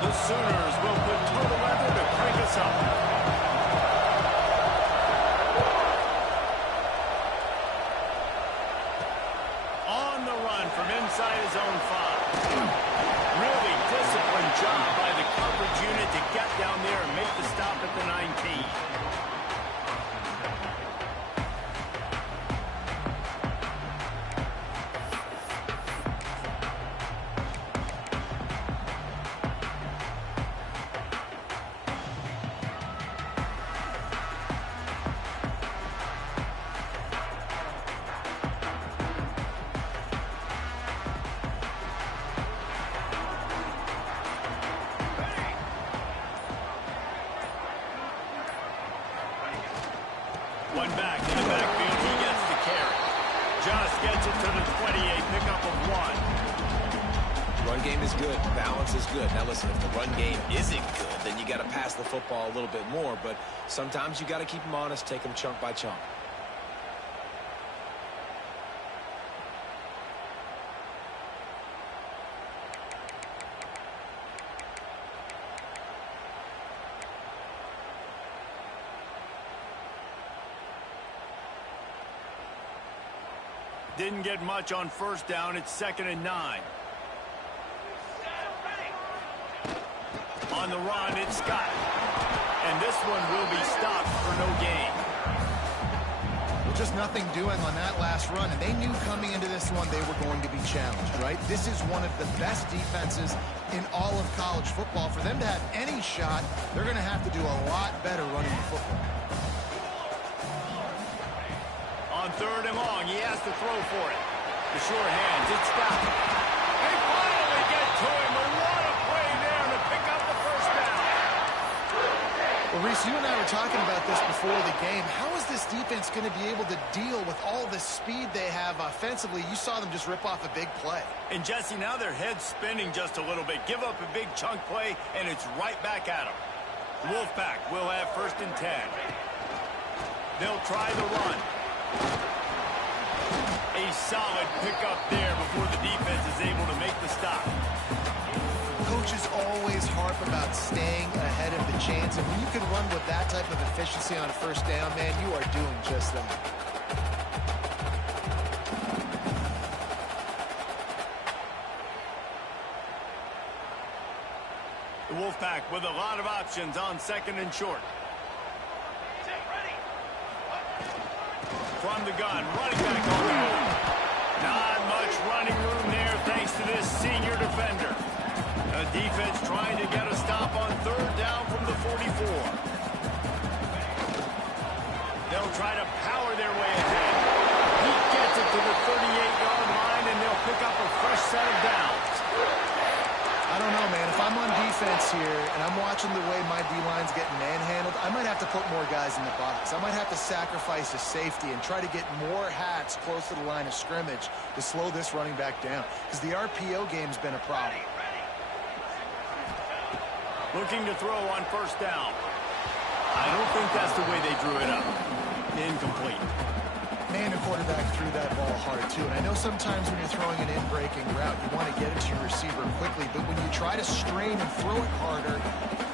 The Sooners will put total weather to crank us up. On the run from inside his own 5. Really disciplined job by the coverage unit to get down there and make the stop at the 19. One back in the backfield. He gets the carry. Just gets it to the 28, pickup of 1. Run game is good. Balance is good. Now listen, if the run game isn't good, then you got to pass the football a little bit more. But sometimes you got to keep them honest, take them chunk by chunk. Didn't get much on first down. It's 2nd and 9. On the run, it's Scott. And this one will be stopped for no gain. Well, just nothing doing on that last run, and they knew coming into this one they were going to be challenged, right? This is one of the best defenses in all of college football. For them to have any shot, they're going to have to do a lot better running the football. On 3rd and long, he has to throw for it. The short hands, it's stopped. They finally get to him. But what a play there to pick up the first down. Well, Reese, you and I were talking about this before the game. How is this defense going to be able to deal with all the speed they have offensively? You saw them just rip off a big play. And, Jesse, now their head's spinning just a little bit. Give up a big chunk play, and it's right back at them. The Wolfpack will have 1st and 10. They'll try the run. A solid pickup there before the defense is able to make the stop. Coaches always harp about staying ahead of the chains, and when you can run with that type of efficiency on a first down, man, you are doing just that. The Wolfpack with a lot of options on 2nd and short. From the gun, running back on the move. Not much running room there thanks to this senior defender. The defense trying to get a stop on 3rd down from the 44. They'll try to power their way ahead. He gets it to the 38-yard line, and they'll pick up a fresh set of downs. I don't know, man. If I'm on defense here and I'm watching the way my D-line's getting manhandled, I might have to put more guys in the box. I might have to sacrifice a safety and try to get more hats close to the line of scrimmage to slow this running back down, because the RPO game's been a problem. Looking to throw on 1st down. I don't think that's the way they drew it up. Incomplete. Man, the quarterback threw that ball hard, too. And I know sometimes when you're throwing an in-breaking route, you want to get it to your receiver quickly. But when you try to strain and throw it harder,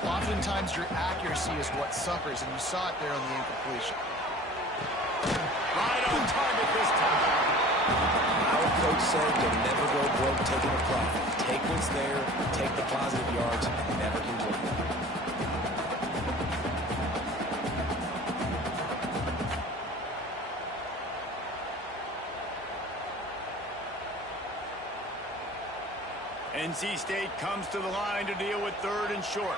oftentimes your accuracy is what suffers. And you saw it there on the incompletion. Right on target this time. Our coach said you'll never go broke taking a profit. Take what's there, take the positive yards, and never complain. NC State comes to the line to deal with 3rd and short.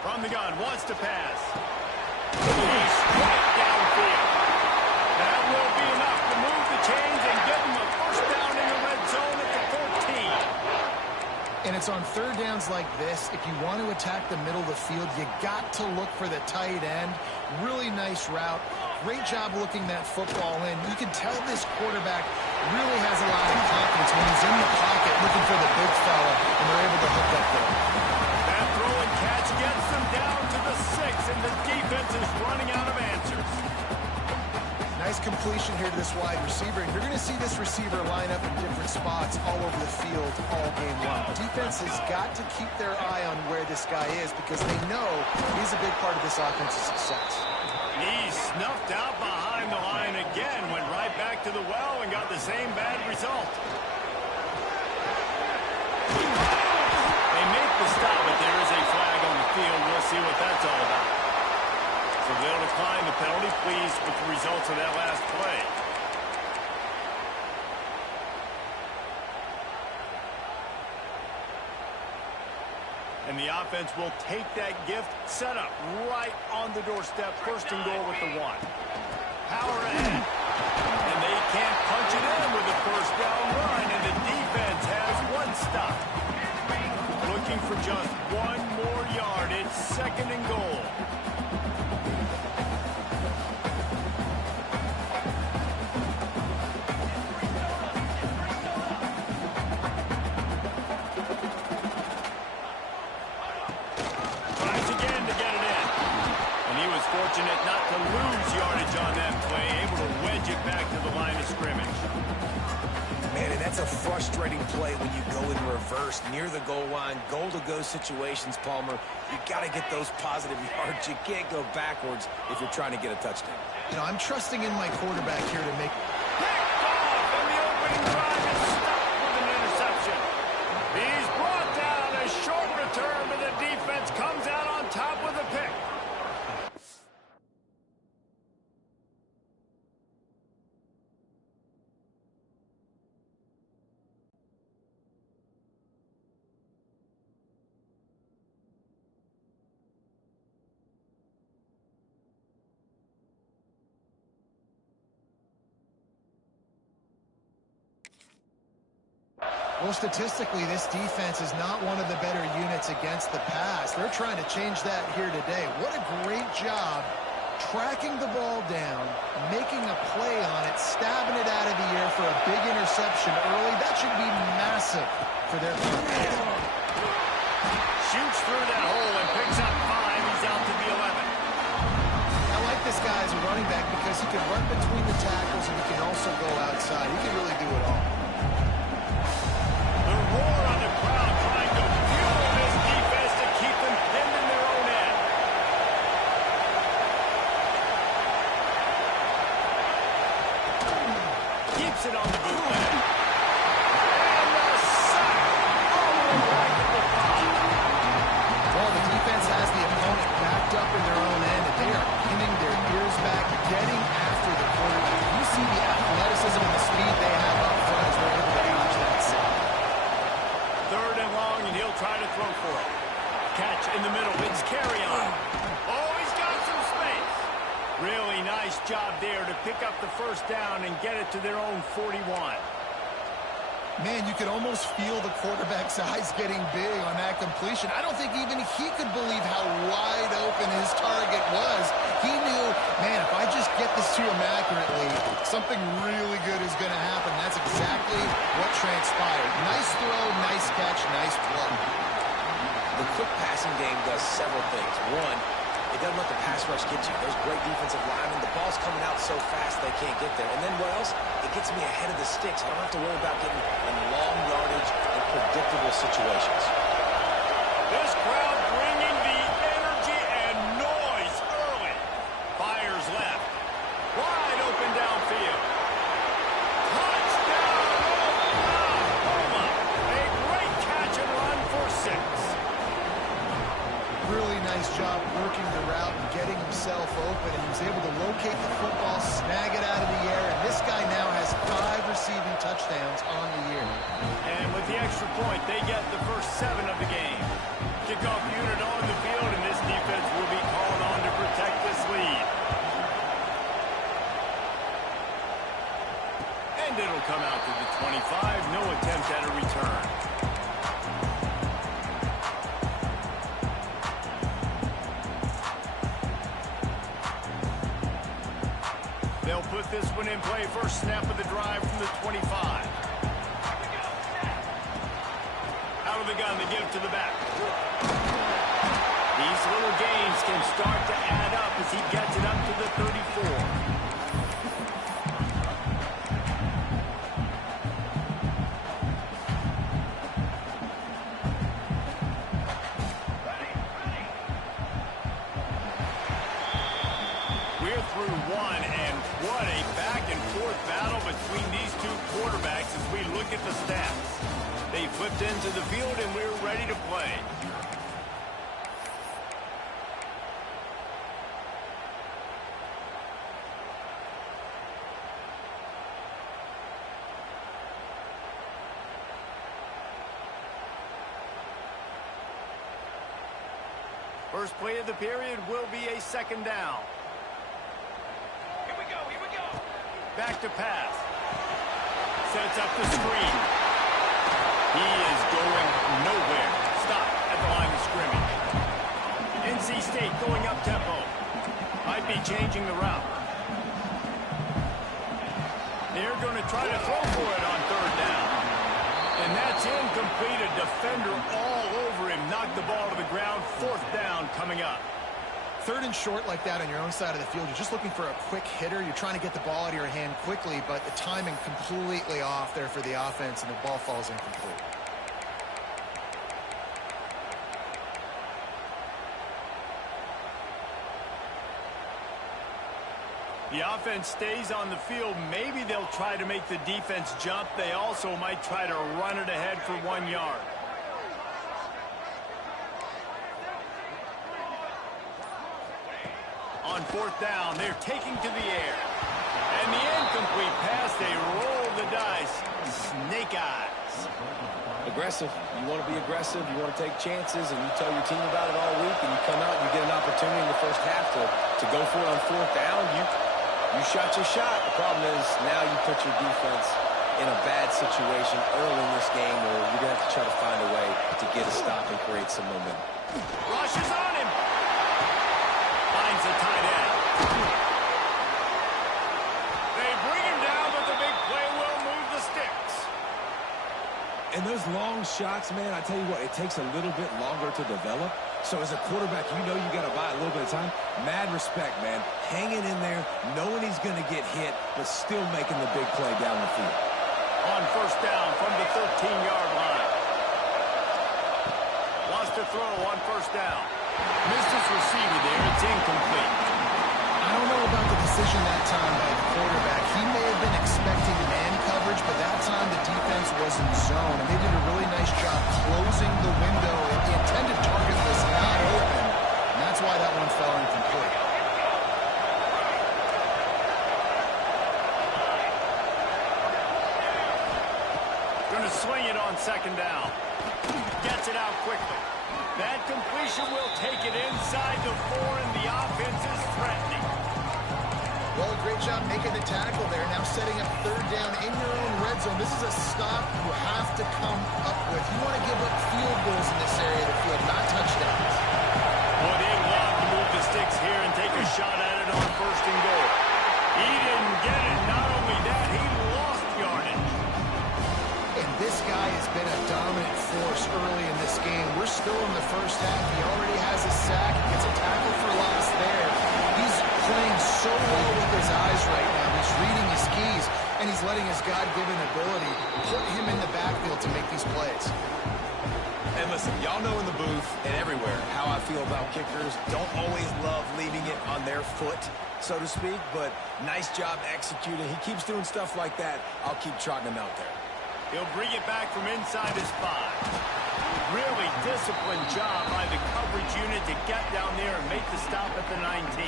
From the gun, wants to pass. He's straight downfield. That will be enough to move the chains and get him a first down in the red zone at the 14. And it's on 3rd downs like this, if you want to attack the middle of the field, you got to look for the tight end. Really nice route. Great job looking that football in. You can tell this quarterback really has a lot of confidence when he's in the pocket looking for the big fella, and they're able to hook up there. That throw and catch gets them down to the 6, and the defense is running out of answers. Nice completion here to this wide receiver, and you're going to see this receiver line up in different spots all over the field all game long. Defense has got to keep their eye on where this guy is because they know he's a big part of this offense's success. He snuffed out behind the line again, went right back to the well and got the same bad result. They make the stop, but there is a flag on the field. We'll see what that's all about. So they'll decline the penalty, pleased with the results of that last play. And the offense will take that gift, set up right on the doorstep, first and goal with the one. Power ahead. And they can't punch it in with a first down run, and the defense has one stop. Looking for just one more yard. It's second and goal. Fortunate not to lose yardage on that play, able to wedge it back to the line of scrimmage. Man, and that's a frustrating play when you go in reverse near the goal line, goal-to-go situations, Palmer. You got to get those positive yards. You can't go backwards if you're trying to get a touchdown. You know, I'm trusting in my quarterback here to make... Picked off, and the opening drive is stopped with an interception. He's brought down. A short return, but the defense comes out on top with a pick. Well, statistically, this defense is not one of the better units against the pass. They're trying to change that here today. What a great job tracking the ball down, making a play on it, stabbing it out of the air for a big interception early. That should be massive for their defense. Shoots through that hole and picks up 5. He's out to the 11. I like this guy as a running back because he can run between the tackles and he can also go outside. He can really do it all. Roar on the crowd trying to fuel this defense to keep them pinned in their own end. Keeps it on the bootleg. And the sack. Oh, right at the top. Well, the defense has the opponent backed up in their own end, and they are pinning their ears back, getting after the quarterback. You see the athleticism and the speed they have up front as they're able to notch that sack. Third and long, and he'll try to throw for it. Catch in the middle. It's carry on. Oh, he's got some space. Really nice job there to pick up the first down and get it to their own 41. Man, you could almost feel the quarterback's eyes getting big on that completion. I don't think even he could believe how wide open his target was. He knew, man, if I just get this to him accurately, something really good is going to happen. That's exactly what transpired. Nice throw, nice catch, nice play. The quick passing game does several things. One, it doesn't let the pass rush get you. There's great defensive linemen. The ball's coming out so fast they can't get there. And then what else? It gets me ahead of the sticks. I don't have to worry about getting in long yardage and predictable situations. This crowd bringing the energy and noise early. Fires left. Wide open downfield. Touchdown, Oklahoma. A great catch and run for 6. Really nice job working the route and getting himself open, and he was able to locate the football, snag it out of the air, and this guy now has 5 receiving touchdowns on the year. And with the extra point, they get the first 7 of the game. Kickoff unit on the field, and this defense will be called on to protect this lead. And it'll come out to the 25. No attempt at a return. They'll put this one in play. First snap of the drive from the 25. Out of the gun, they give it to the back. These little gains can start to add up as he gets it up to the 34. back-and-forth battle between these two quarterbacks as we look at the stats. They flipped into the field, and we're ready to play. First play of the period will be a second down. Here we go, here we go. Back to pass. Sets up the screen. He is going nowhere. Stop at the line of scrimmage. NC State going up tempo. Might be changing the route. They're going to try to throw for it on third down. And that's incomplete. A defender all over him. Knocked the ball to the ground. Fourth down coming up. Third and short like that on your own side of the field. You're just looking for a quick hitter. You're trying to get the ball out of your hand quickly, but the timing completely off there for the offense, and the ball falls incomplete. The offense stays on the field. Maybe they'll try to make the defense jump. They also might try to run it ahead for 1 yard. On fourth down, they're taking to the air. And the incomplete pass, they roll the dice. Snake eyes. Aggressive. You want to be aggressive. You want to take chances, and you tell your team about it all week, and you come out and you get an opportunity in the first half to go for it on fourth down. You shot your shot. The problem is now you put your defense in a bad situation early in this game where you're going to have to try to find a way to get a stop and create some momentum. Rushes on him. Finds the tight end. They bring him down, but the big play will move the sticks. And those long shots, man, I tell you what, it takes a little bit longer to develop. So as a quarterback, you know you got to buy a little bit of time. Mad respect, man. Hanging in there, knowing he's going to get hit, but still making the big play down the field. On first down from the 13-yard line. Wants to throw on first down. Missed his receiver there. It's incomplete. I don't know about the decision that time by the quarterback. He may have been expecting man coverage, but that time the defense was in zone, and they did a really nice job closing the window. The intended target was not open, and that's why that one fell incomplete. Going to swing it on second down. Gets it out quickly. That completion will take it inside the 4, and the offense is threatening. Well, great job making the tackle there. Now setting up third down in your own red zone. This is a stop you have to come up with. You want to give up field goals in this area of the field, not touchdowns. Boy, they love to move the sticks here and take a shot at it on first and goal. He didn't get it. Not only that, he lost yardage. And this guy has been a dominant force early in this game. We're still in the first half. He already has a sack. He gets a tackle for loss there. He's playing so well with his eyes right now. He's reading his keys, and he's letting his God-given ability put him in the backfield to make these plays. And listen, y'all know in the booth and everywhere how I feel about kickers. Don't always love leaving it on their foot, so to speak, but nice job executing. He keeps doing stuff like that. I'll keep trotting him out there. He'll bring it back from inside his 5. Really disciplined job by the coverage unit to get down there and make the stop at the 19.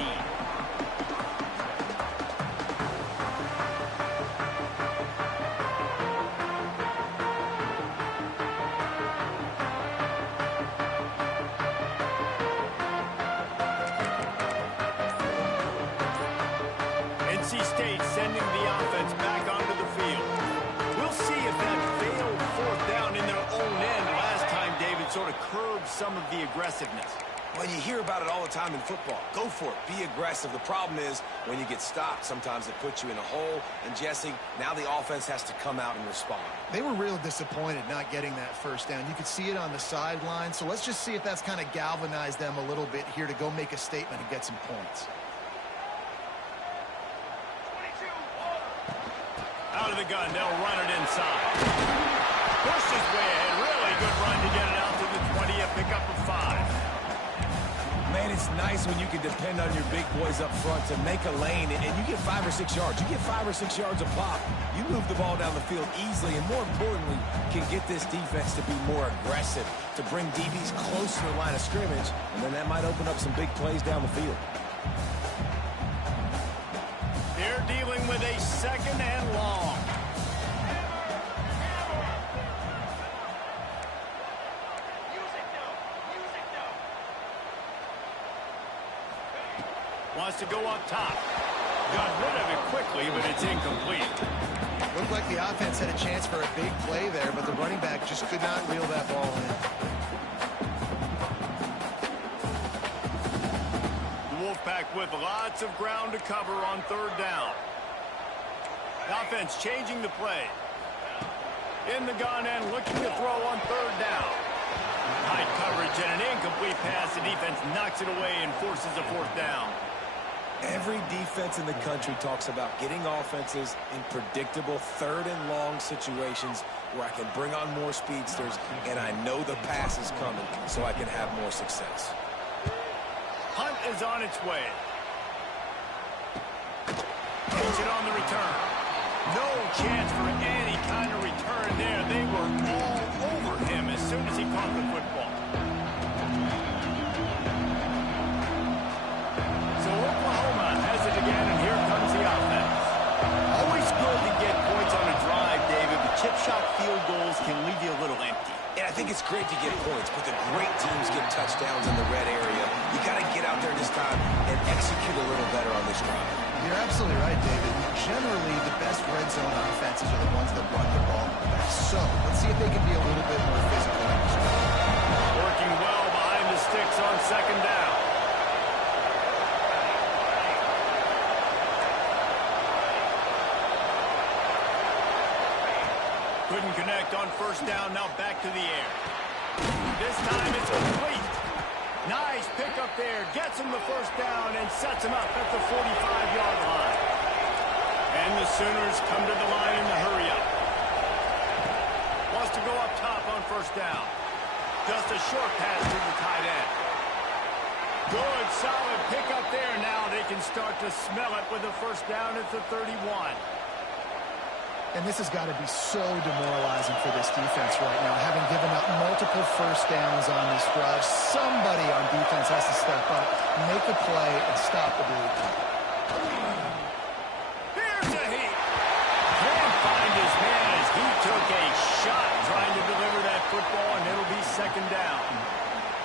NC State sending the offense back onto the field. We'll see if that failed fourth down in their own end last time, David, sort of curbed some of the aggressiveness. Well, you hear about it all the time in football. Go for it. Be aggressive. The problem is when you get stopped, sometimes it puts you in a hole. And, Jesse, now the offense has to come out and respond. They were real disappointed not getting that first down. You could see it on the sideline. So let's just see if that's kind of galvanized them a little bit here to go make a statement and get some points. Out of the gun, they'll run it inside. Pushed his way ahead. Really good run to get it out to the 20, a pickup of 5. man, it's nice when you can depend on your big boys up front to make a lane, and you get 5 or 6 yards. You get 5 or 6 yards a pop. You move the ball down the field easily, and more importantly, can get this defense to be more aggressive, to bring DBs close to the line of scrimmage, and then that might open up some big plays down the field. They're dealing with a 2nd and long. Wants to go up top. Got rid of it quickly, but it's incomplete. Looked like the offense had a chance for a big play there, but the running back just could not reel that ball in. The Wolfpack with lots of ground to cover on 3rd down. The offense changing the play. In the gun and looking to throw on 3rd down. Tight coverage and an incomplete pass. The defense knocks it away and forces a 4th down. Every defense in the country talks about getting offenses in predictable 3rd and long situations where I can bring on more speedsters and I know the pass is coming so I can have more success. Hunt is on its way. Takes it on the return. No chance for any kind of return there. They were all over him as soon as he caught the football. So Oklahoma has it again, and here comes the offense. Always good to get points on a drive, David, but chip shot field goals can leave you a little empty. And I think it's great to get points, but the great teams get touchdowns in the red area. You got to get out there this time and execute a little better on this drive. You're absolutely right, David. Generally, the best red zone offenses are the ones that run the ball back. So, let's see if they can be a little bit more physical in this drive. Working well behind the sticks on 2nd down. Couldn't connect on 1st down, now back to the air. This time it's complete. Nice pickup there, gets him the 1st down and sets him up at the 45-yard line. And the Sooners come to the line in the hurry up. Wants to go up top on 1st down. Just a short pass to the tight end. Good, solid pickup there. Now they can start to smell it with a 1st down at the 31. And this has got to be so demoralizing for this defense right now, having given up multiple 1st downs on this drive. Somebody on defense has to step up, make a play, and stop the bleed. Here's a heat. Can't find his man as he took a shot trying to deliver that football, and it'll be 2nd down.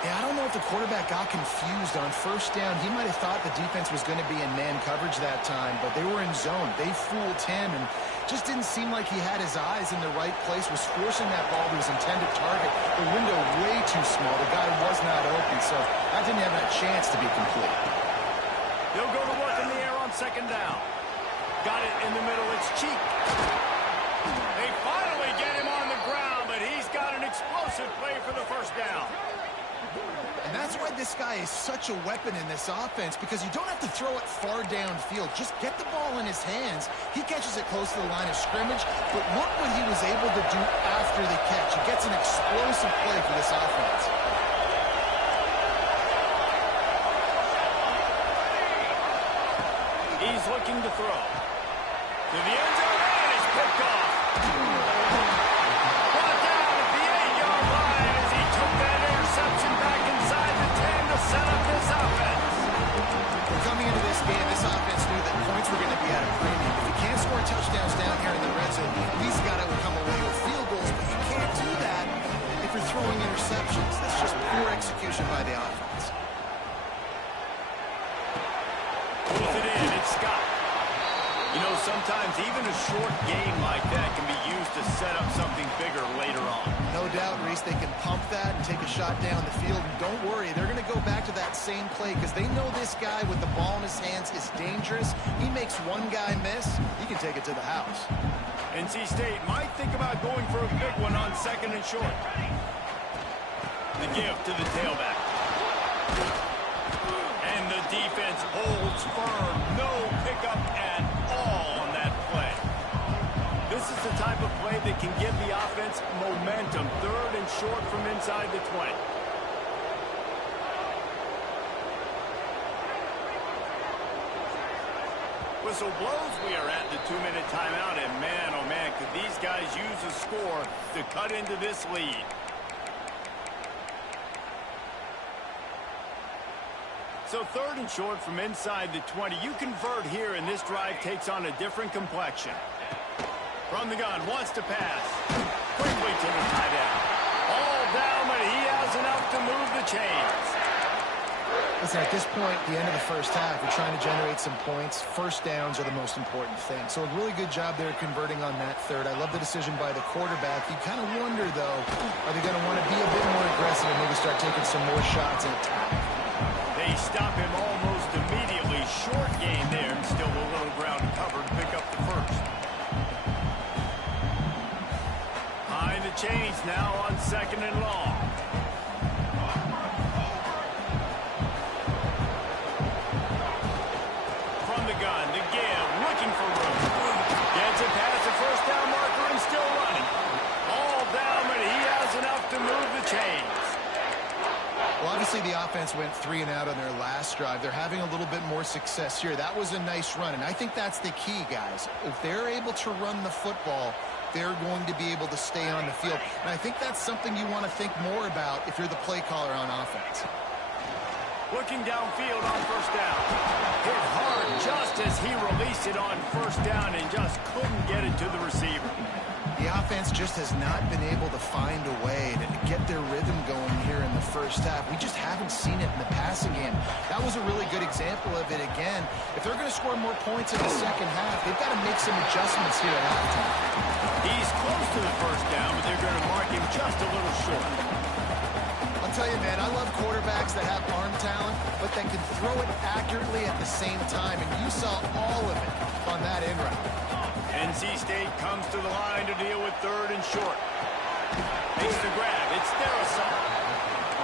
Yeah, I don't know if the quarterback got confused on 1st down. He might have thought the defense was going to be in man coverage that time, but they were in zone. They fooled him and just didn't seem like he had his eyes in the right place, was forcing that ball to his intended target. The window way too small. The guy was not open, so that didn't have a chance to be complete. He'll go to work in the air on 2nd down. Got it in the middle. It's Cheek. They finally get him on the ground, but he's got an explosive play for the 1st down. And that's why this guy is such a weapon in this offense, because you don't have to throw it far downfield. Just get the ball in his hands. He catches it close to the line of scrimmage, but look what he was able to do after the catch. He gets an explosive play for this offense. He's looking to throw. To the end zone, and it's picked off. Brought down at the 8-yard line as he took that interception back inside the 10 to set up this offense. Coming into this game, this offense knew that points were going to be at a premium. If you can't score touchdowns down here in the red zone, you at least got to come away with field goals, but you can't do that if you're throwing interceptions. That's just poor execution by the offense. Pulls it in, it's Scott. You know, sometimes even a short game like that can be used to set up something bigger later on. No doubt, Reese, they can pump that and take a shot down the field. And don't worry, they're going to go back to that same play because they know this guy with the ball in his hands is dangerous. He makes one guy miss, he can take it to the house. NC State might think about going for a big one on 2nd and short. The give to the tailback. And the defense holds firm. No pickup at all on that play. This is the type of play that can give the offense momentum. 3rd and short from inside the 20. Whistle blows, we are at the 2-minute timeout, and man, oh man, could these guys use a score to cut into this lead. So 3rd and short from inside the 20. You convert here, and this drive takes on a different complexion. From the gun, wants to pass. Quickly to the tight end. All down, but he has enough to move the chains. Listen, at this point, the end of the first half, you're trying to generate some points. First downs are the most important thing. So a really good job there converting on that 3rd. I love the decision by the quarterback. You kind of wonder, though, are they going to want to be a bit more aggressive and maybe start taking some more shots and attack? They stop him almost immediately. Short gain there, and still a little ground covered. Pick up the first. Behind the chains now on 2nd and long. From the gun, the give, looking for room. Gets it past the first down marker and still running. All down, but he has enough to move the chains. Well, obviously the offense went 3 and out on their last drive. They're having a little bit more success here. That was a nice run, and I think that's the key, guys. If they're able to run the football, they're going to be able to stay on the field. And I think that's something you want to think more about if you're the play caller on offense. Looking downfield on 1st down. Hit hard just as he released it on 1st down and just couldn't get it to the receiver. The offense just has not been able to find a way to get their rhythm going here in the first half. We just haven't seen it in the passing game. That was a really good example of it again. If they're going to score more points in the second half, they've got to make some adjustments here at halftime. He's close to the 1st down, but they're going to mark him just a little short. I'll tell you, man, I love quarterbacks that have arm talent, but that can throw it accurately at the same time, and you saw all of it on that end route. NC State comes to the line to deal with 3rd and short. Makes the grab. It's Theresa.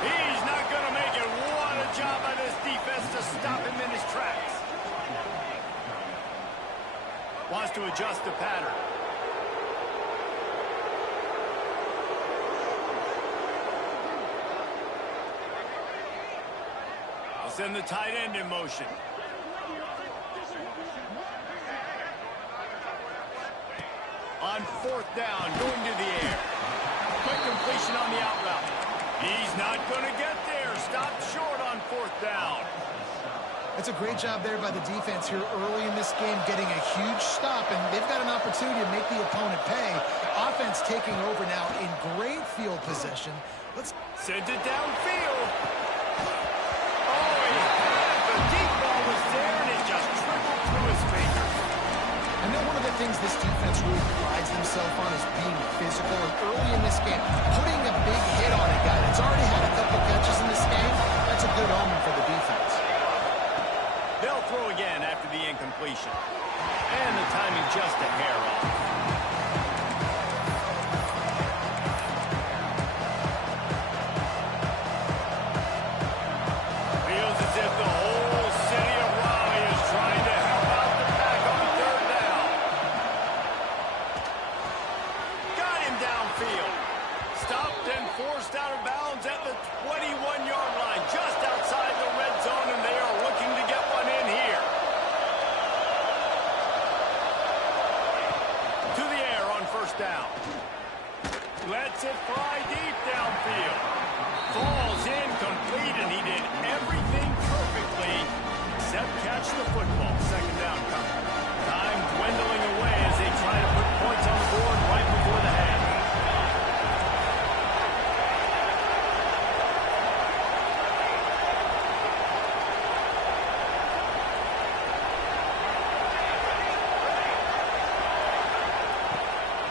He's not going to make it. What a job by this defense to stop him in his tracks. Wants to adjust the pattern. They'll send the tight end in motion. On 4th down, going to the air. Quick completion on the out route. He's not going to get there. Stopped short on 4th down. It's a great job there by the defense here early in this game, getting a huge stop, and they've got an opportunity to make the opponent pay. Offense taking over now in great field possession. Let's send it downfield. Oh, he had it. The deep ball was there, and it just trickled through his fingers. I know one of the things this defense really prides themselves on is being physical, and early in this game, putting a big hit on a guy that's already had a couple catches in this game, that's a good omen for the defense. They'll throw again after the incompletion. And the timing just a hair off. Feels as if the whole city of Raleigh is trying to help out the pack on 3rd down. Got him downfield. Stopped and forced out of bounds at the 21-yard line, just outside the red zone, and they are looking to get one in here. To the air on 1st down. Lets it fly deep downfield. Falls incomplete, and he did everything perfectly except catch the football. 2nd down coming. Time dwindling away as they try to put points on the board right before the half.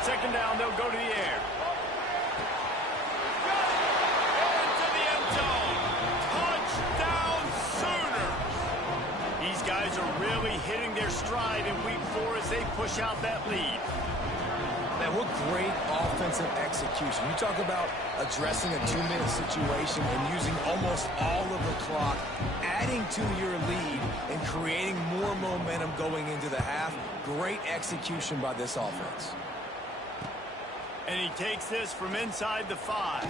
Second down, they'll go to the air. Into the end zone. Touchdown Sooners. These guys are really hitting their stride in week 4 as they push out that lead. Man, what great offensive execution. You talk about addressing a 2-minute situation and using almost all of the clock, adding to your lead and creating more momentum going into the half. Great execution by this offense. And he takes this from inside the 5.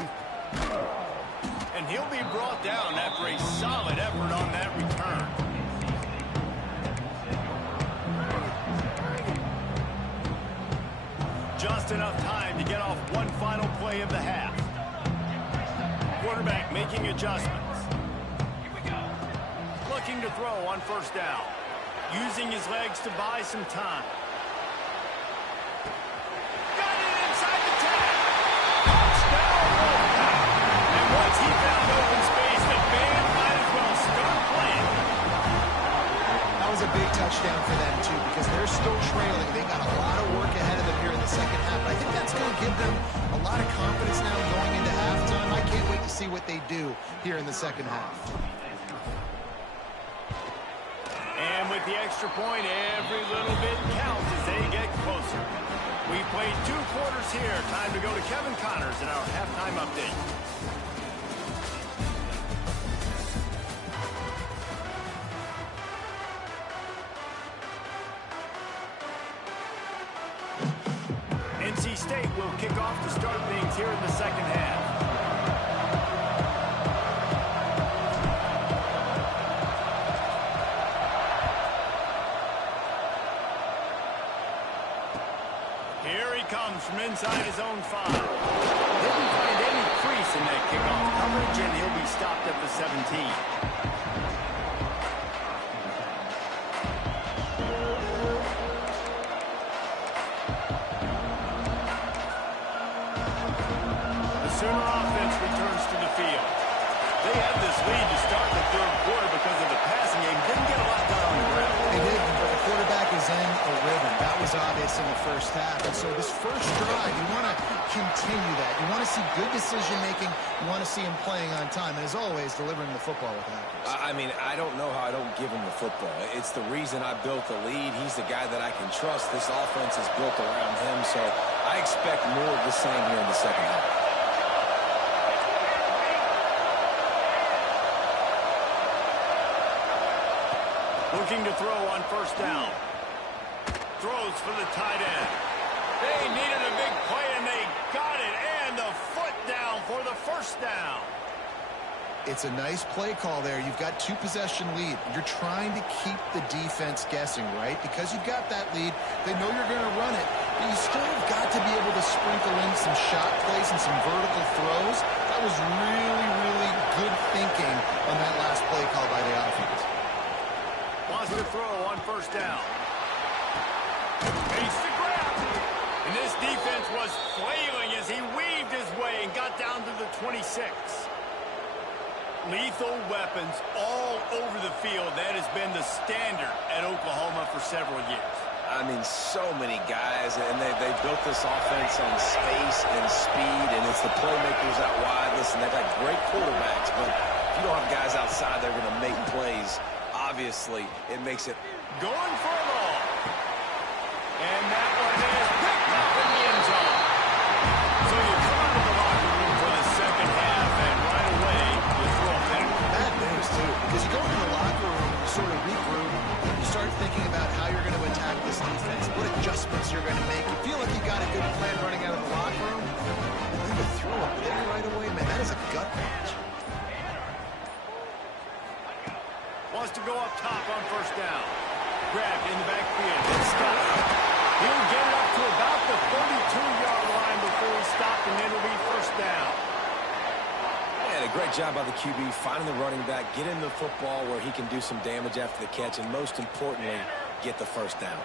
And he'll be brought down after a solid effort on that return. Just enough time to get off one final play of the half. Quarterback making adjustments. Looking to throw on first down. Using his legs to buy some time. Got it inside the 10. Touchdown, Wolfpack. And once he found open space, the band might as well start playing. That was a big touchdown for them, too, because they're still trailing. They got a lot of work ahead of them here in the second half. But I think that's going to give them a lot of confidence now going into halftime. I can't wait to see what they do here in the second half. And with the extra point, every little bit counts as they get closer. We played 2 quarters here. Time to go to Kevin Connors in our halftime update. NC State will kick off to start things here in the second half. Here he comes from inside his own 5. Didn't find any crease in that kickoff coverage, and he'll be stopped at the 17. The Sooner offense returns to the field. They had this lead to start the third quarter because of the passing game. Didn't get a lot done on the ground. They didn't, but the quarterback is in a rhythm. That was obvious in the first half. And so this first drive, you want to continue that. You want to see good decision-making. You want to see him playing on time. And as always, delivering the football with accuracy. I mean, I don't know how I don't give him the football. It's the reason I built the lead. He's the guy that I can trust. This offense is built around him, so I expect more of the same here in the second half. Looking to throw on first down. Throws for the tight end. They needed a big play, and they got it. And the foot down for the first down. It's a nice play call there. You've got 2-possession lead. You're trying to keep the defense guessing, right? Because you've got that lead, they know you're going to run it. But you still have got to be able to sprinkle in some shot plays and some vertical throws. That was really, really good thinking on that last play call by the offense. Wants to throw on first down. Makes the grab. And this defense was flailing as he weaved his way and got down to the 26. Lethal weapons all over the field. That has been the standard at Oklahoma for several years. I mean, so many guys, and they built this offense on space and speed, and it's the playmakers out wide. Listen, they've got great quarterbacks, but if you don't have guys outside, they're going to make plays. Obviously, it makes it going for a ball. And that one is picked up in the end zone. So you come out of the locker room for the second half, and right away, you throw a pick. Bad news, too, because you go into the locker room, you sort of regroup, you start thinking about how you're going to attack this defense, what adjustments you're going to make. You feel like you got a good plan running out of the locker room, and then you throw a pick right away. Man, that is a gut punch. Wants to go up top on first down. Grabbed in the backfield. Then stopped. He'll get it up to about the 32-yard line before he stopped, and it'll be first down. And a great job by the QB finding the running back, get him the football where he can do some damage after the catch, and most importantly, get the first down.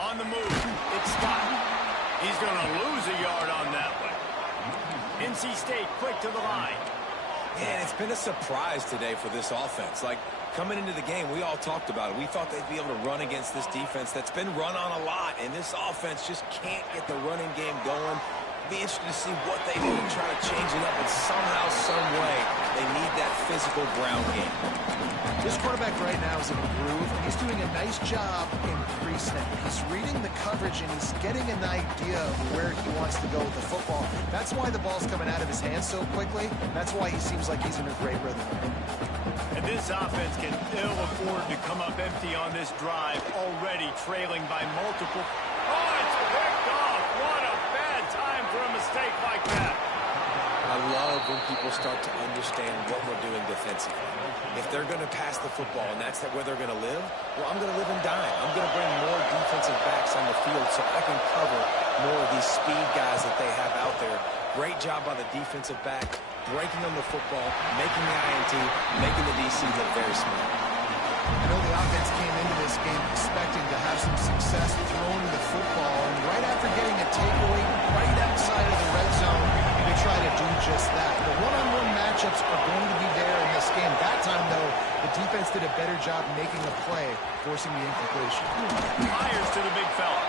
On the move. It's Scott. He's going to lose a yard on that one. NC State quick to the line. And it's been a surprise today for this offense. Like, coming into the game, we all talked about it. We thought they'd be able to run against this defense that's been run on a lot, and this offense just can't get the running game going. Be interested to see what they do to try to change it up, but somehow, some way, they need that physical ground game. This quarterback right now is in a groove. He's doing a nice job in pre-snap. He's reading the coverage, and he's getting an idea of where he wants to go with the football. That's why the ball's coming out of his hands so quickly. That's why he seems like he's in a great rhythm. And this offense can ill afford to come up empty on this drive, already trailing by multiple. Oh, it's picked off. What a bad time for a mistake like that. I love when people start to understand what we're doing defensively. If they're going to pass the football and that's where they're going to live, well, I'm going to live and die. I'm going to bring more defensive backs on the field so I can cover more of these speed guys that they have out there. Great job by the defensive back, breaking on the football, making the INT, making the DC look very smart. I know the offense came into this game expecting to have some success throwing the football, and right after getting a takeaway right outside of the red zone, they try to do just that. The one-on-one matchups are going to be there in this game. That time, though, the defense did a better job making a play, forcing the incompletion. Fires to the big fella.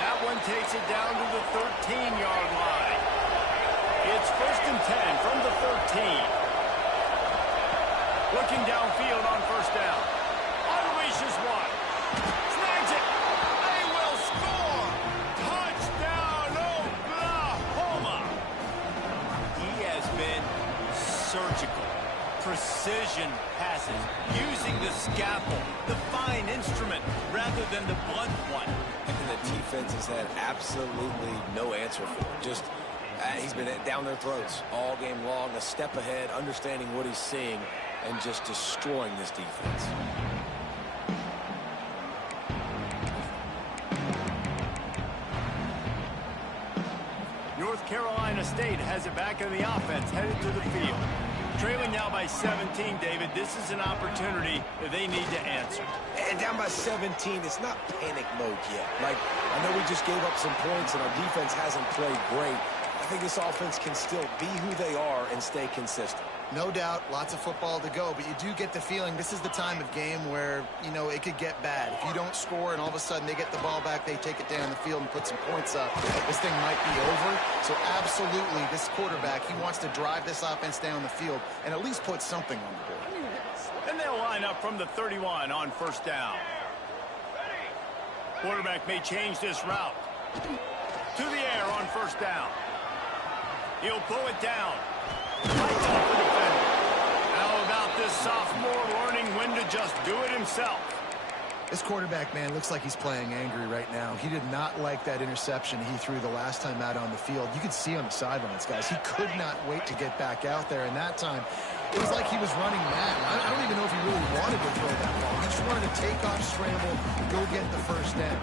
That one takes it down to the 13-yard line. It's 1st and 10 from the 13. Looking downfield on 1st down. Unleashes one. Snags it. They will score. Touchdown, Oklahoma. He has been surgical. Precision passes. Using the scalpel, the fine instrument, rather than the blunt one. And the defense has had absolutely no answer for it. Just, he's been down their throats all game long, a step ahead, understanding what he's seeing, and just destroying this defense. North Carolina State has it back in the offense, headed to the field. Trailing now by 17, David. This is an opportunity that they need to answer. And down by 17, it's not panic mode yet. Like, I know we just gave up some points and our defense hasn't played great. I think this offense can still be who they are and stay consistent. No doubt, lots of football to go, but you do get the feeling this is the time of game where, you know, it could get bad. If you don't score and all of a sudden they get the ball back, they take it down the field and put some points up, this thing might be over. So absolutely, this quarterback, he wants to drive this offense down the field and at least put something on the board. And they'll line up from the 31 on 1st down. Quarterback may change this route. To the air on 1st down. He'll pull it down. Right off the defender. How about this sophomore learning when to just do it himself? This quarterback, man, looks like he's playing angry right now. He did not like that interception he threw the last time out on the field. You could see on the sidelines, guys. He could not wait to get back out there. And that time, it was like he was running mad. I don't even know if he really wanted to throw that ball. He just wanted to take off, scramble, go get the 1st down.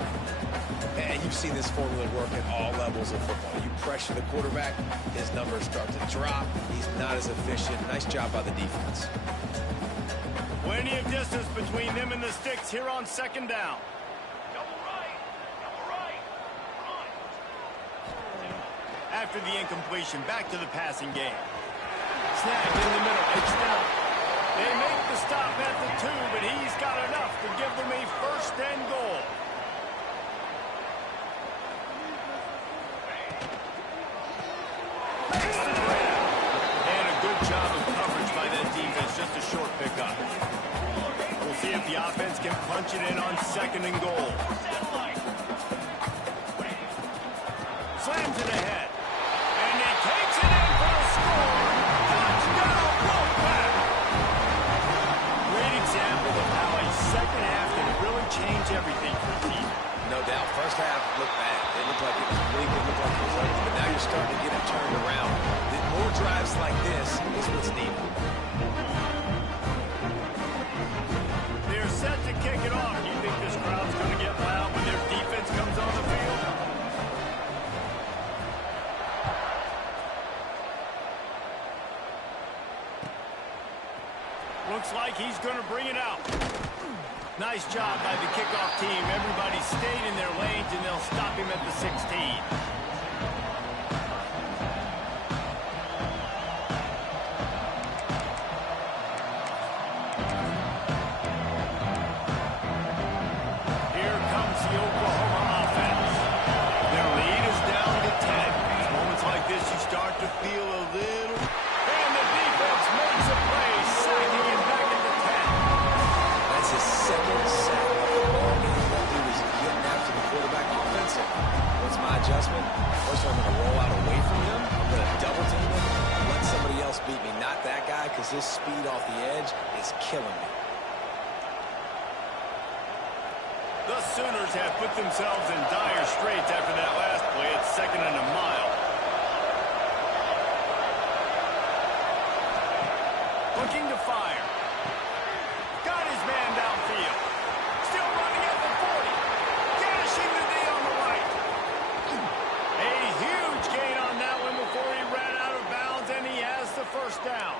And you've seen this formula work at all levels of football. You pressure the quarterback, his numbers start to drop. He's not as efficient. Nice job by the defense. Plenty of distance between them and the sticks here on 2nd down. After the incompletion, back to the passing game. Snap in the middle, extended. They make the stop at the 2, but he's got enough to give them a 1st and goal. And a good job of coverage by that defense, just a short pickup. We'll see if the offense can punch it in on 2nd and goal. Slams it ahead. And he takes it in for a score. Touchdown, Wolfpack. Great example of how a 2nd half can really change everything for the team. No doubt. 1st half looked bad. It looked like it was weak. It looked like it was ugly. But now you're starting to get it turned around. More drives like this is what's needed. They're set to kick it off. You think this crowd's going to get loud when their defense comes on the field? Looks like he's going to bring it out. Nice job by the kickoff team. Everybody stayed in their lanes, and they'll stop him at the 16. Adjustment. First I'm going to roll out away from him. I'm going to double team him and let somebody else beat me. Not that guy, because his speed off the edge is killing me. The Sooners have put themselves in dire straits after that last play. It's 2nd and a mile. Looking to fire. Got his man downfield. Still running at the 40. Dashing the knee on the right. A huge gain on that one before he ran out of bounds, and he has the first down.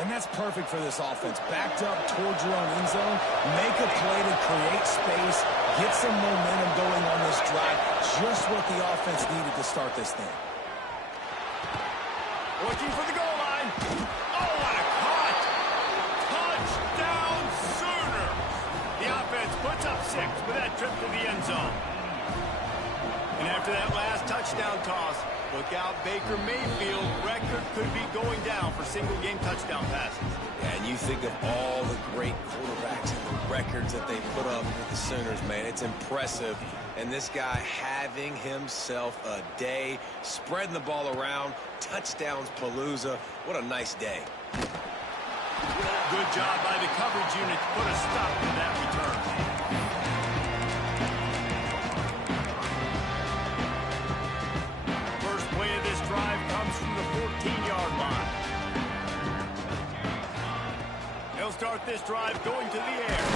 And that's perfect for this offense. Backed up towards your own end zone, make a play to create space, get some momentum going on this drive. Just what the offense needed to start this thing. Looking for the goal line. Oh, what a cut! Touchdown Sooners! The offense puts up 6 with that trip to the end zone. And after that last touchdown toss, look out, Baker Mayfield. Record could be going down for single-game touchdown passes. Yeah, and you think of all the great quarterbacks and the records that they put up with the Sooners, man. It's impressive. And this guy having himself a day, spreading the ball around, touchdowns palooza. What a nice day. Good job by the coverage unit to put a stop to that return. First play of this drive comes from the 14-yard line. He'll start this drive going to the air.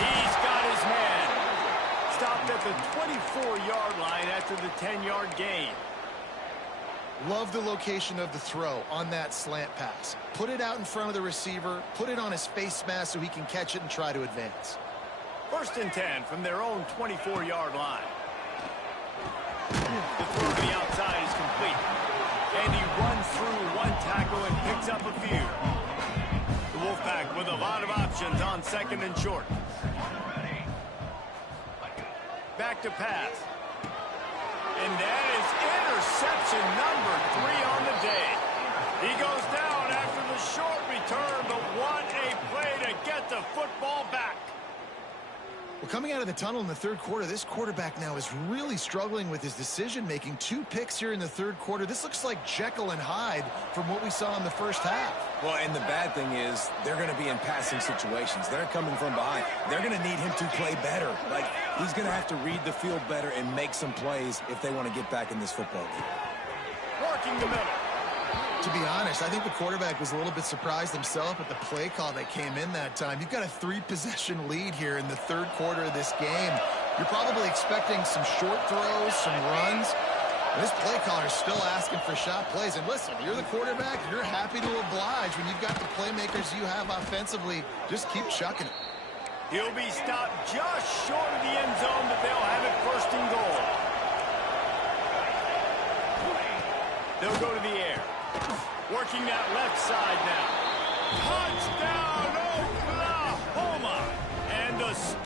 He's got his man. Stopped at the 24-yard line after the 10-yard gain. Love the location of the throw on that slant pass. Put it out in front of the receiver, put it on his face mask so he can catch it and try to advance. 1st and 10 from their own 24-yard line. The throw to the outside is complete. And he runs through one tackle and picks up a few. The Wolfpack with a lot of options on 2nd and short. Back to pass. And that is interception number 3 on the day. He goes down after the short return, but what a play to get the football back. Well, coming out of the tunnel in the third quarter, this quarterback now is really struggling with his decision-making. 2 picks here in the third quarter. This looks like Jekyll and Hyde from what we saw in the first half. Well, and the bad thing is they're going to be in passing situations. They're coming from behind. They're going to need him to play better. Like, he's going to have to read the field better and make some plays if they want to get back in this football game. Working the middle. To be honest, I think the quarterback was a little bit surprised himself at the play call that came in that time. You've got a 3-possession lead here in the third quarter of this game. You're probably expecting some short throws, some runs. And this play caller is still asking for shot plays. And listen, you're the quarterback. You're happy to oblige when you've got the playmakers you have offensively. Just keep chucking it. He'll be stopped just short of the end zone, but they'll have it 1st and goal. They'll go to the air. Working that left side now. Touchdown, Oklahoma! And the...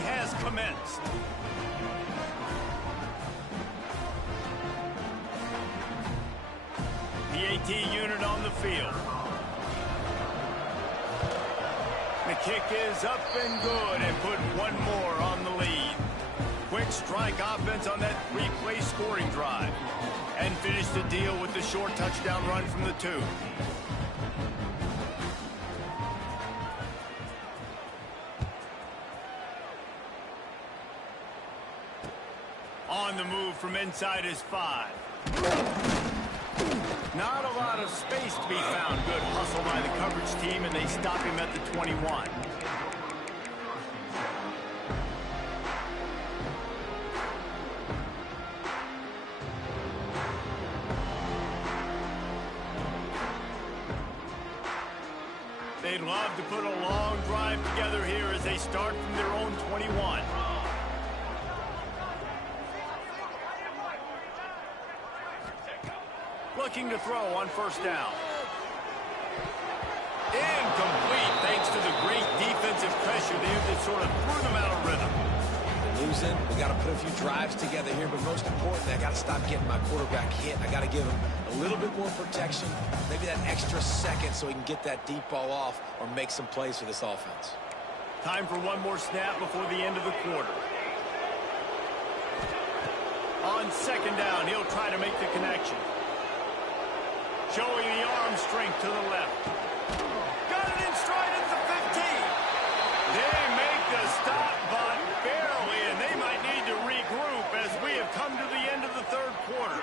has commenced. The AT unit on the field. The kick is up and good and put one more on the lead. Quick strike offense on that 3-play scoring drive. And finish the deal with the short touchdown run from the 2. On the move from inside his 5. Not a lot of space to be found. Good hustle by the coverage team, and they stop him at the 21. They'd love to put a long drive together here as they start from their own 21. Looking to throw on 1st down. Incomplete thanks to the great defensive pressure there that sort of threw them out of rhythm. losing. We got to put a few drives together here, but most importantly, I got to stop getting my quarterback hit. I got to give him a little bit more protection, maybe that extra second so he can get that deep ball off or make some plays for this offense. Time for one more snap before the end of the quarter. On second down, he'll try to make the connection. Showing the arm strength to the left. Got it in stride at the 15. They make the stop, but barely, and they might need to regroup as we have come to the end of the third quarter.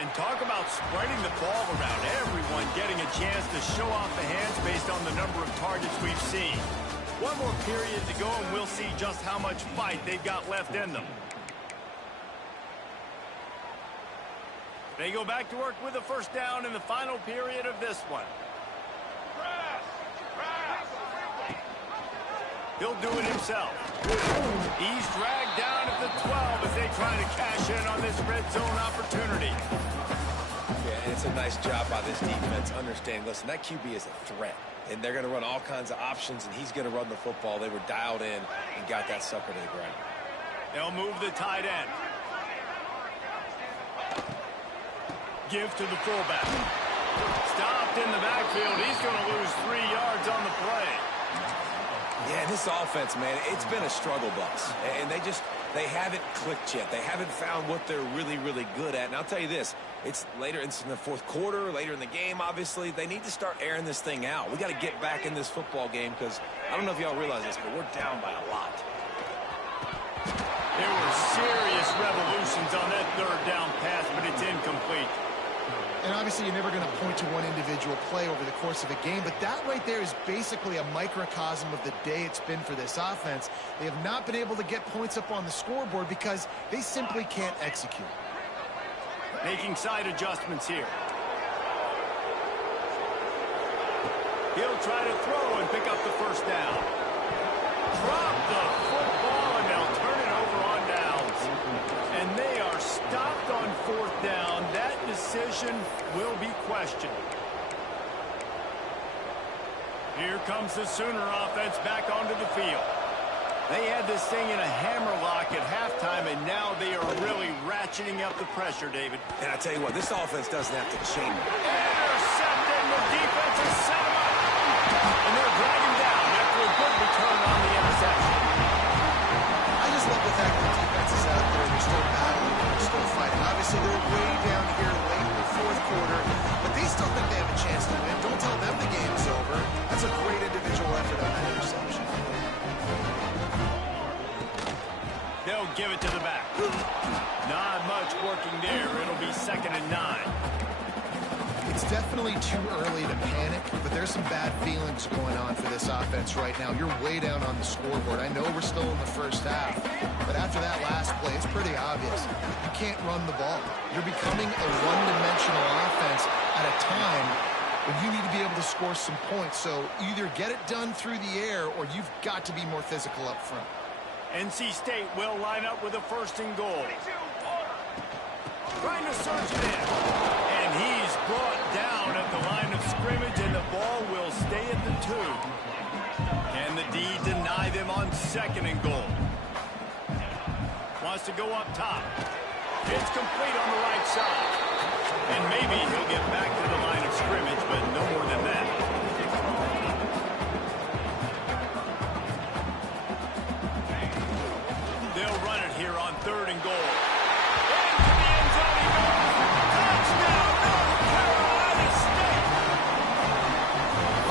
And talk about spreading the ball around, everyone getting a chance to show off the hands based on the number of targets we've seen. One more period to go, and we'll see just how much fight they've got left in them. They go back to work with a first down in the final period of this one. He'll do it himself. He's dragged down at the 12 as they try to cash in on this red zone opportunity. Yeah, and it's a nice job by this defense. Understand, listen, that QB is a threat. And they're going to run all kinds of options, and he's going to run the football. They were dialed in and got that sucker to the ground. They'll move the tight end. Give to the fullback. Stopped in the backfield. He's going to lose 3 yards on the play. Yeah, this offense, man, it's been a struggle bus. And they haven't clicked yet. They haven't found what they're really, really good at. And I'll tell you this, it's later in the fourth quarter, later in the game, obviously. They need to start airing this thing out. We got to get back in this football game because I don't know if y'all realize this, but we're down by a lot. There were serious revolutions on that third down pass, but it's incomplete. And obviously you're never going to point to one individual play over the course of a game, but that right there is basically a microcosm of the day it's been for this offense. They have not been able to get points up on the scoreboard because they simply can't execute. Making side adjustments here. He'll try to throw and pick up the first down. Drop the football, and they'll turn it over on downs. And they are stopped on fourth down. That decision will be questioned. Here comes the Sooner offense back onto the field. They had this thing in a hammerlock at halftime, and now they are really ratcheting up the pressure, David. And I tell you what, this offense doesn't have to change. Intercepted. The defense has set him up. And they're dragging down after a good return on the interception. I just love the fact that the defense is out there. They're still battling. They're still fighting. Obviously, they're way down here late in the fourth quarter, but they still think they have a chance to win. Don't tell them the game's over. That's a great individual effort on that interception. They'll give it to the back. Not much working there. It'll be 2nd and 9. It's definitely too early to panic, but there's some bad feelings going on for this offense right now. You're way down on the scoreboard. I know we're still in the first half, but after that last play, it's pretty obvious. You can't run the ball. You're becoming a one-dimensional offense at a time when you need to be able to score some points. So either get it done through the air or you've got to be more physical up front. NC State will line up with a 1st and goal. Trying to surge it in. And he's brought down at the line of scrimmage, and the ball will stay at the 2. Can the D deny them on 2nd and goal? Wants to go up top. It's complete on the right side. And maybe he'll get back to the line of scrimmage, but no more than that. They'll run it here on 3rd and goal. Into the end zone he goes. Touchdown, North Carolina State.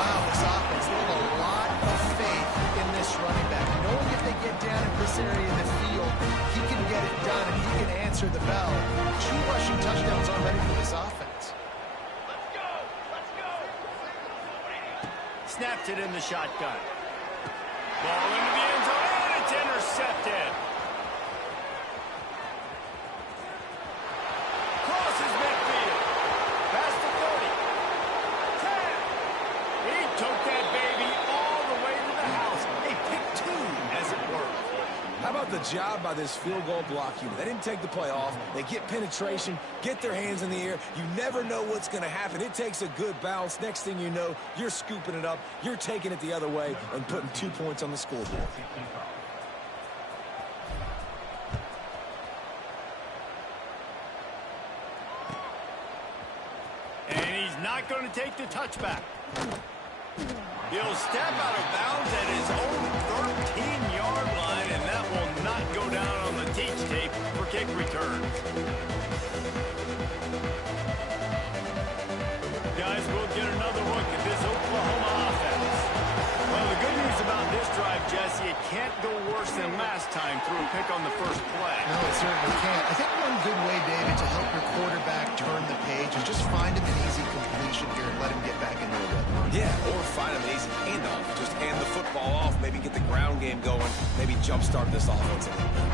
Wow, this offense, they have a lot of faith in this running back. Knowing if they get down in this area of the field, he can get it done and he can answer the bell. 2 rushing touchdowns already for this offense. Let's go. Snaps it in the shotgun. Ball into the end zone, and it's intercepted. Crosses midfield. Past the 30. 10. He took that baby all the way to the house. A pick 2, as it were. How about the job by this field goal block unit. They didn't take the play off. They get penetration, get their hands in the air. You never know what's going to happen. It takes a good bounce. Next thing you know, you're scooping it up. You're taking it the other way and putting 2 points on the scoreboard. And he's not going to take the touchback. He'll step out of bounds at his own 13-yard line, and that will not go down on the teach tape for kick return. Guys, we'll get another look at this Oklahoma offense. Well, the good news about this drive, Jesse, it can't go worse than last time through a pick on the first play. No, it certainly can't. I think one good way, David, to help your quarterback turn the page is just find him an easy completion here and let him get back into the rhythm. Yeah, or find him an easy handoff. Just hand the football off, maybe get the ground game going, maybe jumpstart this offense a little bit.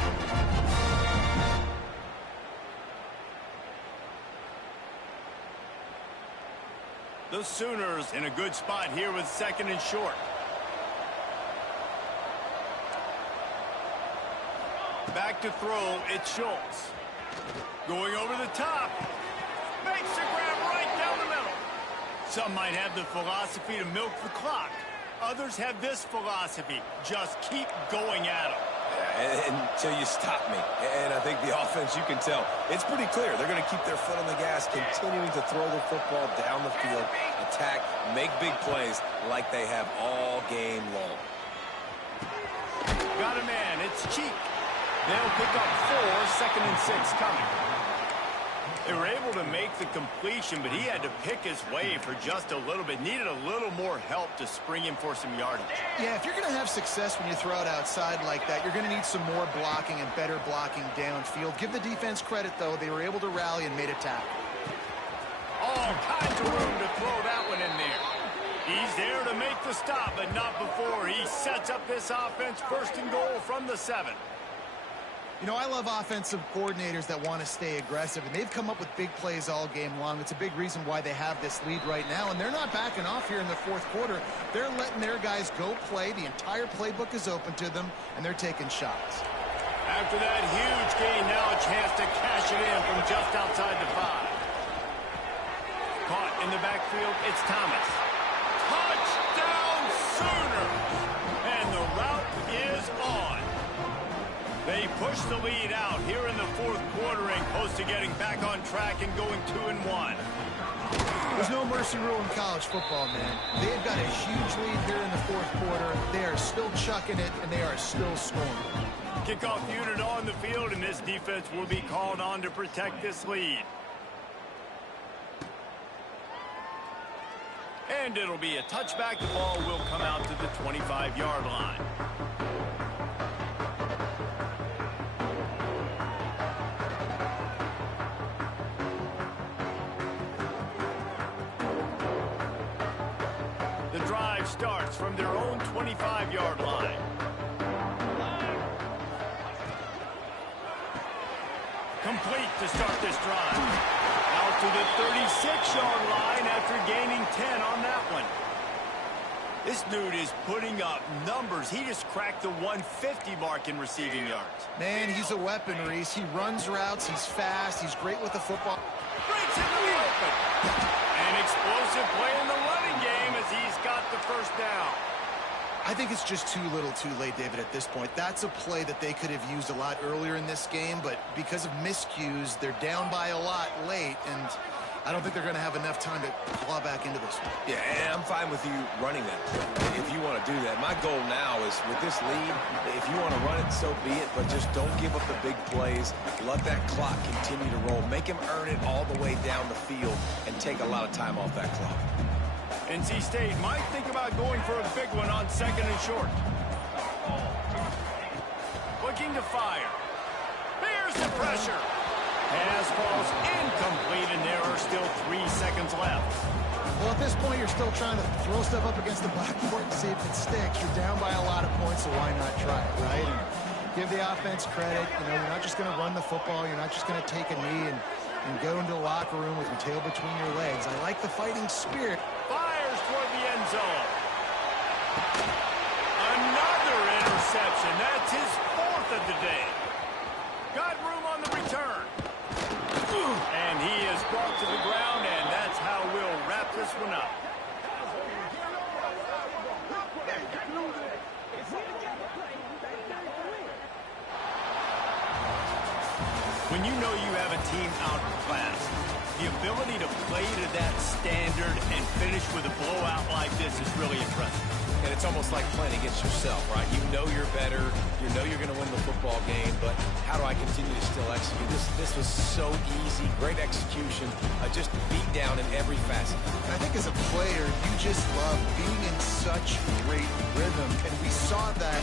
The Sooners in a good spot here with 2nd and short. Back to throw, it's Schultz. Going over the top. Makes the grab right down the middle. Some might have the philosophy to milk the clock. Others have this philosophy. Just keep going at them. Until you stop me. And I think the offense, you can tell, it's pretty clear. They're going to keep their foot on the gas, continuing to throw the football down the field, attack, make big plays like they have all game long. Got a man. It's Cheek. They'll pick up 4, 2nd and 6 coming. They were able to make the completion, but he had to pick his way for just a little bit. Needed a little more help to spring him for some yardage. Yeah, if you're going to have success when you throw it outside like that, you're going to need some more blocking and better blocking downfield. Give the defense credit, though. They were able to rally and made a tackle. All kinds of room to throw that one in there. He's there to make the stop, but not before. He sets up this offense 1st and goal from the 7. You know, I love offensive coordinators that want to stay aggressive, and they've come up with big plays all game long. It's a big reason why they have this lead right now, and they're not backing off here in the 4th quarter. They're letting their guys go play. The entire playbook is open to them, and they're taking shots. After that huge gain, now a chance to cash it in from just outside the 5. Caught in the backfield, it's Thomas. Touchdown Sooners! And the route is on. They push the lead out here in the 4th quarter and close to getting back on track and going 2-1. There's no mercy rule in college football, man. They've got a huge lead here in the 4th quarter. They are still chucking it, and they are still scoring. Kickoff unit on the field, and this defense will be called on to protect this lead. And it'll be a touchback. The ball will come out to the 25-yard line. The drive starts from their own 25-yard line. Complete to start this drive. Out to the 36-yard line after gaining 10 on that one. This dude is putting up numbers. He just cracked the 150 mark in receiving yards. Man, he's a weapon, Reese. He runs routes. He's fast. He's great with the football. Breaks into the open. An explosive play in the running game as he's got the 1st down. I think it's just too little too late, David, at this point. That's a play that they could have used a lot earlier in this game, but because of miscues, they're down by a lot late, and I don't think they're going to have enough time to claw back into this one. Yeah, and I'm fine with you running that play if you want to do that. My goal now is with this lead, if you want to run it, so be it, but just don't give up the big plays. Let that clock continue to roll. Make him earn it all the way down the field and take a lot of time off that clock. NC State might think about going for a big one on 2nd and short. Looking to fire. Here's the pressure. Pass falls incomplete, and there are still 3 seconds left. Well, at this point, you're still trying to throw stuff up against the blackboard and see if it sticks. You're down by a lot of points, so why not try it, right? And give the offense credit. You know, you're not just going to run the football. You're not just going to take a knee and go into the locker room with your tail between your legs. I like the fighting spirit. Fires toward the end zone. Another interception. That's his 4th of the day. Got room on the return. And he is brought to the ground, and that's how we'll wrap this one up. When you know you have a team outclassed, the ability to play to that standard and finish with a blowout like this is really impressive. And it's almost like playing against yourself, right? You know you're better. You know you're going to win the football game, but how do I continue to still execute? This was so easy. Great execution. Just beat down in every facet. I think as a player, you just love being in such great rhythm, and we saw that